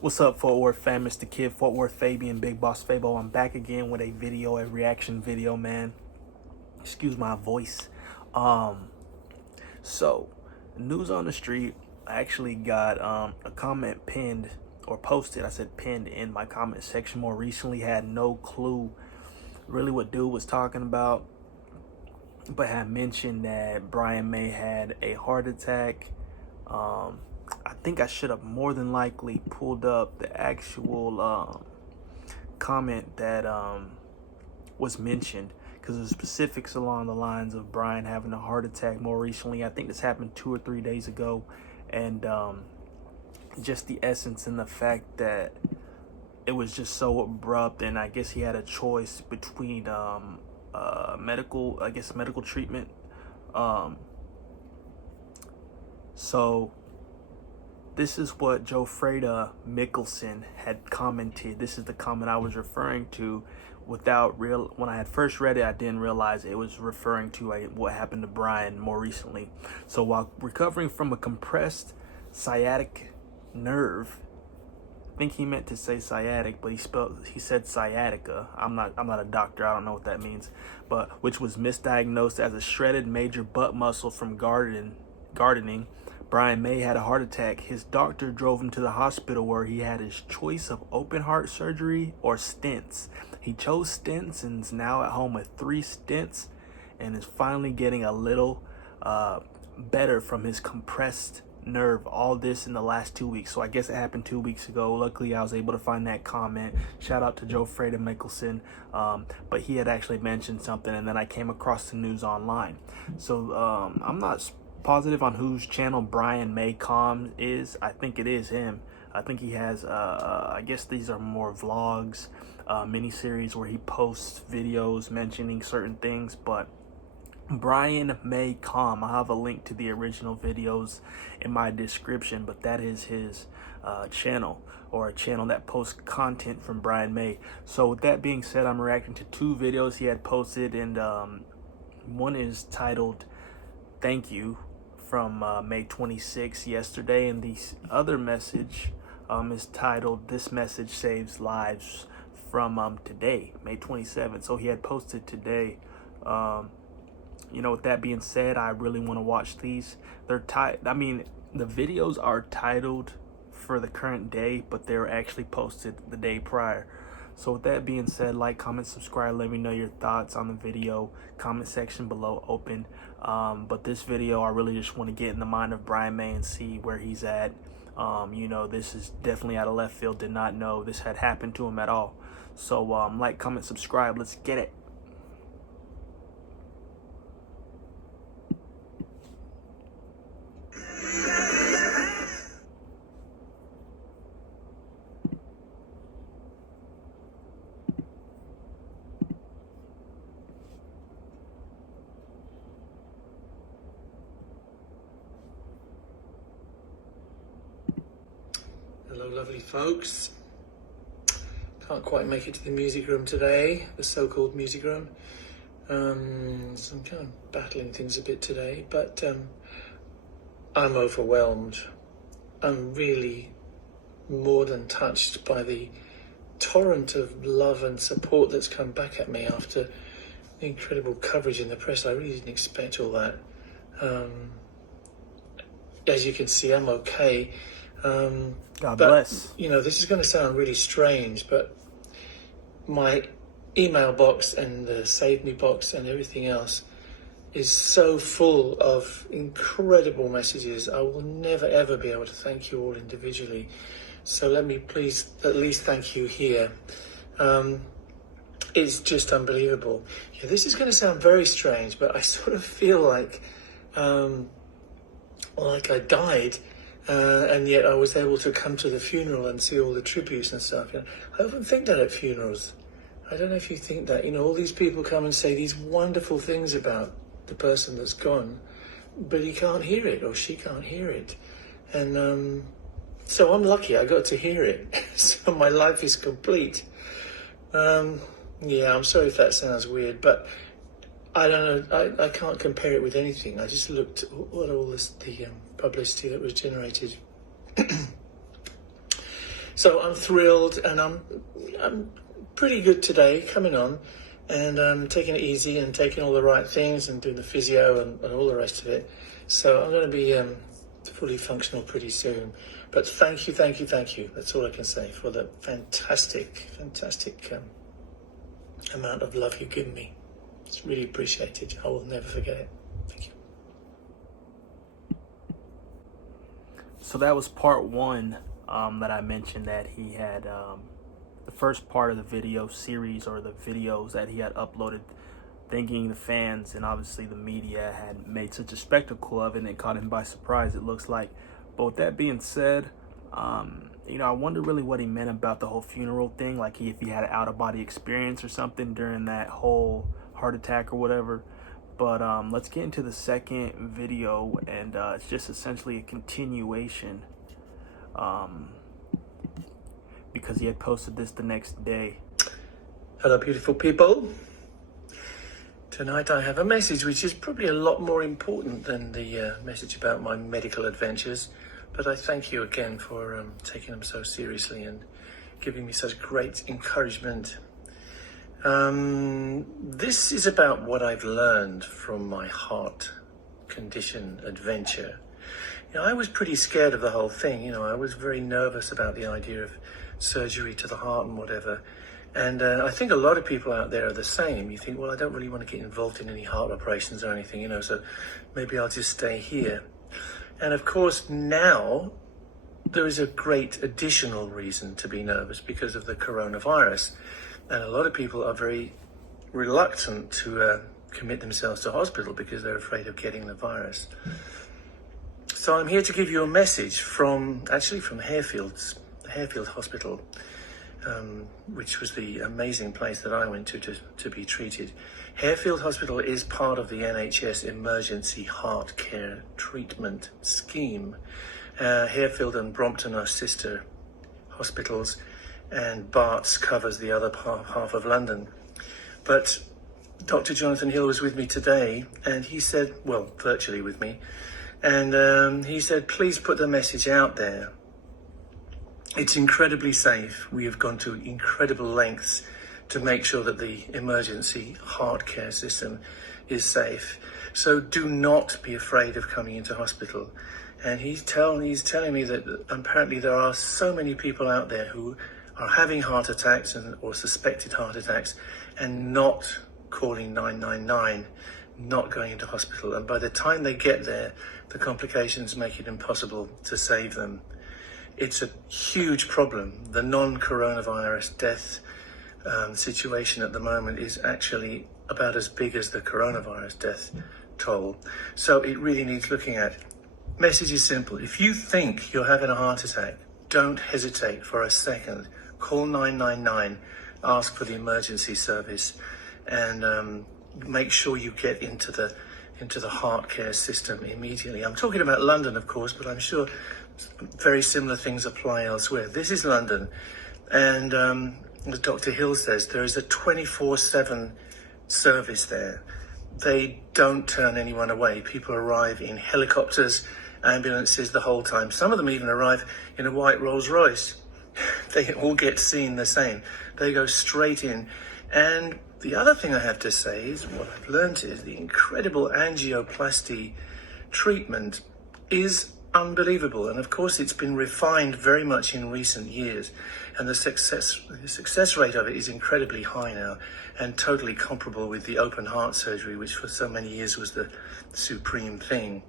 What's up, Fort Worth fam? It's the kid, Fort Worth Fabian, Big Boss Fabo. I'm back again with a reaction video, man. Excuse my voice. So, news on the street. I actually got a comment pinned or posted. I said pinned in my comment section more recently. Had no clue really what dude was talking about, but had mentioned that Brian May had a heart attack. I think I should have more than likely pulled up the actual comment that was mentioned, because there's specifics along the lines of Brian having a heart attack more recently. I think this happened 2 or 3 days ago, and just the essence and the fact that it was just so abrupt, and I guess he had a choice between medical treatment. So this is what Joe Freda Mickelson had commented. This is the comment I was referring to. When I had first read it, I didn't realize it was referring to what happened to Brian more recently. So while recovering from a compressed sciatic nerve, I think he meant to say sciatic, but he said sciatica. I'm not a doctor. I don't know what that means, but which was misdiagnosed as a shredded major butt muscle from gardening. Brian May had a heart attack. His doctor drove him to the hospital, where he had his choice of open heart surgery or stents. He chose stents and is now at home with 3 stents and is finally getting a little better from his compressed nerve. All this in the last 2 weeks. So I guess it happened 2 weeks ago. Luckily, I was able to find that comment. Shout out to Joe Freda Mickelson. But he had actually mentioned something, and then I came across the news online. So I'm not positive on whose channel Brian May Com is. I think it is him. I think he has I guess these are more vlogs, mini-series where he posts videos mentioning certain things. But Brian May Com, I have a link to the original videos in my description, but that is his channel, or a channel that posts content from Brian May. So with that being said, I'm reacting to 2 videos he had posted, and one is titled "Thank You" from May 26th, yesterday, and the other message is titled "This Message Saves Lives" from today, May 27th. So he had posted today. With that being said, I really want to watch these. The videos are titled for the current day, but they're actually posted the day prior. So with that being said, like, comment, subscribe, let me know your thoughts on the video. Comment section below open. But this video, I really just want to get in the mind of Brian May and see where he's at. This is definitely out of left field. Did not know this had happened to him at all. So like, comment, subscribe. Let's get it. Hello, lovely folks. Can't quite make it to the music room today, the so-called music room. So I'm kind of battling things a bit today, but I'm overwhelmed. I'm really more than touched by the torrent of love and support that's come back at me after the incredible coverage in the press. I really didn't expect all that. As you can see, I'm okay. God bless. This is going to sound really strange, but my email box and the Save Me box and everything else is so full of incredible messages. I will never, ever be able to thank you all individually. So let me please at least thank you here. It's just unbelievable. This is going to sound very strange, but I sort of feel like I died. And yet I was able to come to the funeral and see all the tributes and stuff. I often think that at funerals. I don't know if you think that. All these people come and say these wonderful things about the person that's gone, but he can't hear it, or she can't hear it. And so I'm lucky I got to hear it. So my life is complete. I'm sorry if that sounds weird, but I don't know. I can't compare it with anything. I just looked at all the publicity that was generated. So I'm thrilled, and I'm pretty good today, coming on, and I'm taking it easy and taking all the right things and doing the physio and all the rest of it. So I'm going to be fully functional pretty soon. But thank you. That's all I can say for the fantastic amount of love you've given me. It's really appreciated. I will never forget it. Thank you. So that was part one that I mentioned, that he had the first part of the video series, or the videos that he had uploaded, thinking the fans and obviously the media had made such a spectacle of it, and it caught him by surprise, it looks like. But with that being said, I wonder really what he meant about the whole funeral thing, like if he had an out-of-body experience or something during that whole heart attack or whatever. But let's get into the second video, and it's just essentially a continuation, because he had posted this the next day. Hello, beautiful people. Tonight I have a message which is probably a lot more important than the message about my medical adventures, but I thank you again for taking them so seriously and giving me such great encouragement. This is about what I've learned from my heart condition adventure. I was pretty scared of the whole thing. I was very nervous about the idea of surgery to the heart and whatever. And I think a lot of people out there are the same. You think, well, I don't really want to get involved in any heart operations or anything, so maybe I'll just stay here. And of course, now there is a great additional reason to be nervous because of the coronavirus. And a lot of people are very reluctant to commit themselves to hospital because they're afraid of getting the virus. So I'm here to give you a message from Harefield Hospital, which was the amazing place that I went to be treated. Harefield Hospital is part of the NHS Emergency Heart Care Treatment Scheme. Harefield and Brompton are sister hospitals, and Barts covers the other half of London. But Dr. Jonathan Hill was with me today, and he said, well, virtually with me, and he said, please put the message out there. It's incredibly safe. We have gone to incredible lengths to make sure that the emergency heart care system is safe. So do not be afraid of coming into hospital. And he's telling me that apparently there are so many people out there who are having heart attacks or suspected heart attacks and not calling 999, not going into hospital. And by the time they get there, the complications make it impossible to save them. It's a huge problem. The non-coronavirus death situation at the moment is actually about as big as the coronavirus death toll. So it really needs looking at. Message is simple. If you think you're having a heart attack, don't hesitate for a second. Call 999, ask for the emergency service, and make sure you get into the heart care system immediately. I'm talking about London, of course, but I'm sure very similar things apply elsewhere. This is London, and as Dr. Hill says, there is a 24/7 service there. They don't turn anyone away. People arrive in helicopters, ambulances the whole time. Some of them even arrive in a white Rolls Royce. They all get seen the same. They go straight in. And the other thing I have to say is what I've learned is the incredible angioplasty treatment is unbelievable. And of course, it's been refined very much in recent years. And the success rate of it is incredibly high now and totally comparable with the open heart surgery, which for so many years was the supreme thing.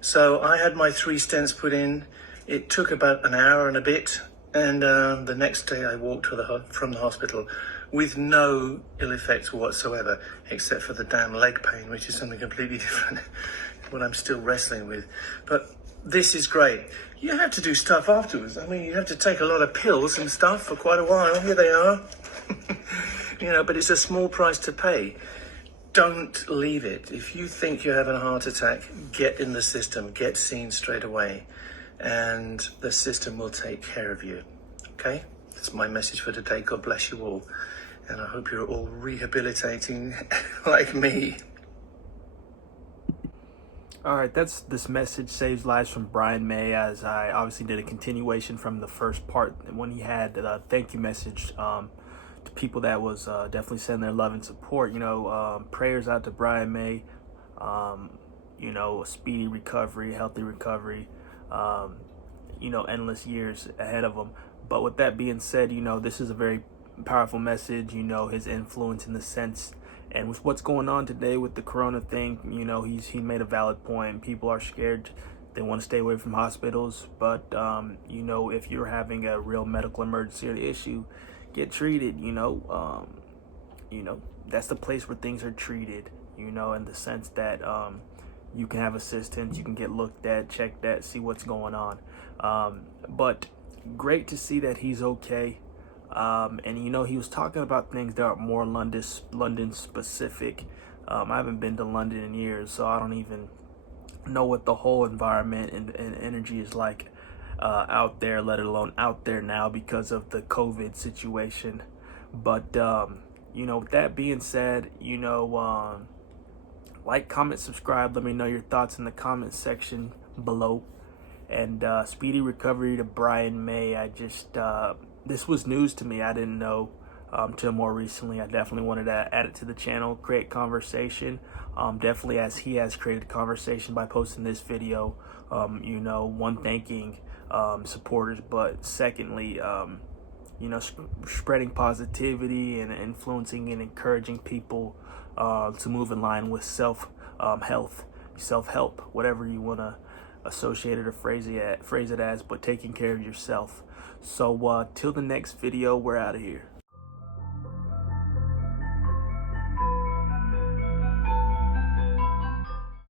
So I had my 3 stents put in. It took about an hour and a bit. And the next day I walked from the hospital with no ill effects whatsoever, except for the damn leg pain, which is something completely different, what I'm still wrestling with. But this is great. You have to do stuff afterwards. I mean, you have to take a lot of pills and stuff for quite a while. Here they are. But it's a small price to pay. Don't leave it. If you think you're having a heart attack, get in the system, get seen straight away, and the system will take care of you. Okay? That's my message for today. God bless you all. And I hope you're all rehabilitating like me. All right, that's this message saves lives from Brian May, as I obviously did a continuation from the first part when he had a thank you message to people that was definitely sending their love and support. Prayers out to Brian May. A speedy recovery, healthy recovery. Endless years ahead of him. But with that being said, this is a very powerful message. His influence in the sense. And with what's going on today with the corona thing, he made a valid point. People are scared. They want to stay away from hospitals. But, if you're having a real medical emergency or issue, get treated, that's the place where things are treated, in the sense that you can have assistance, you can get looked at, checked at, see what's going on. But great to see that he's okay. And he was talking about things that are more London specific. I haven't been to London in years, so I don't even know what the whole environment and energy is like out there, let alone out there now because of the COVID situation. But with that being said, like, comment, subscribe. Let me know your thoughts in the comment section below. And speedy recovery to Brian May. This was news to me. I didn't know till more recently. I definitely wanted to add it to the channel, create conversation. Definitely, as he has created conversation by posting this video. One, thanking supporters, but secondly, spreading positivity and influencing and encouraging people to move in line with self-help, whatever you want to associate it or phrase it as, but taking care of yourself. So till the next video, we're out of here.